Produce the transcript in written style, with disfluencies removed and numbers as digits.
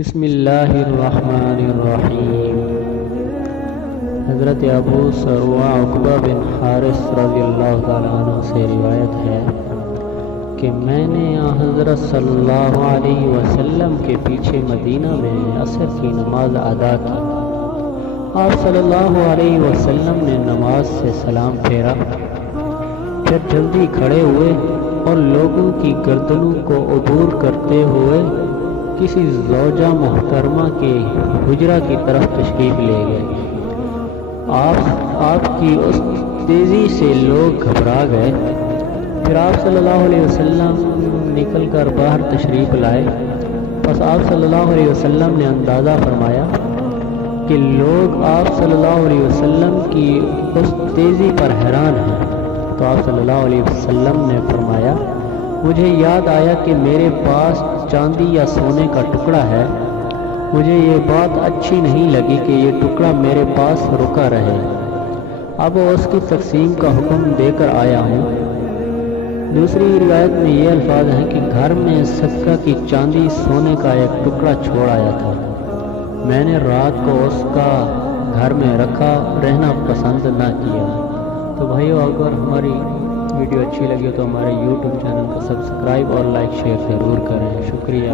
بسم اللہ الرحمن الرحیم۔ حضرت ابو سروہ عقبہ بن حارث رضی اللہ تعالیٰ عنہ سے روایت ہے کہ میں نے حضرت صلی اللہ علیہ وسلم کے پیچھے مدینہ میں عصر کی نماز ادا کی۔ آپ صلی اللہ علیہ وسلم نے نماز سے سلام پھیرا، پھر جلدی کھڑے ہوئے اور لوگوں کی گردنوں کو عبور کرتے ہوئے کسی زوجہ محترمہ کے حجرہ کی طرف تشریف لے گئے۔ آپ کی اس تیزی سے لوگ گھبرا گئے۔ پھر آپ صلی اللہ علیہ وسلم نکل کر باہر تشریف لائے۔ بس آپ صلی اللہ علیہ وسلم نے اندازہ فرمایا کہ لوگ آپ صلی اللہ علیہ وسلم کی اس تیزی پر حیران ہیں، تو آپ صلی اللہ علیہ وسلم نے فرمایا، مجھے یاد آیا کہ میرے پاس چاندی یا سونے کا ٹکڑا ہے، مجھے یہ بات اچھی نہیں لگی کہ یہ ٹکڑا میرے پاس رکا رہے، اب اس کی تقسیم کا حکم دے کر آیا ہوں۔ دوسری روایت میں یہ الفاظ ہیں کہ گھر میں صدقہ کی چاندی سونے کا ایک ٹکڑا چھوڑ آیا تھا، میں نے رات کو اس کا گھر میں رہنا پسند نہ کیا۔ تو بھائیو، اگر ہماری ویڈیو اچھی لگی ہو تو ہمارے یوٹیوب چینل کو سبسکرائب اور لائک شیئر ضرور کریں۔ شکریہ۔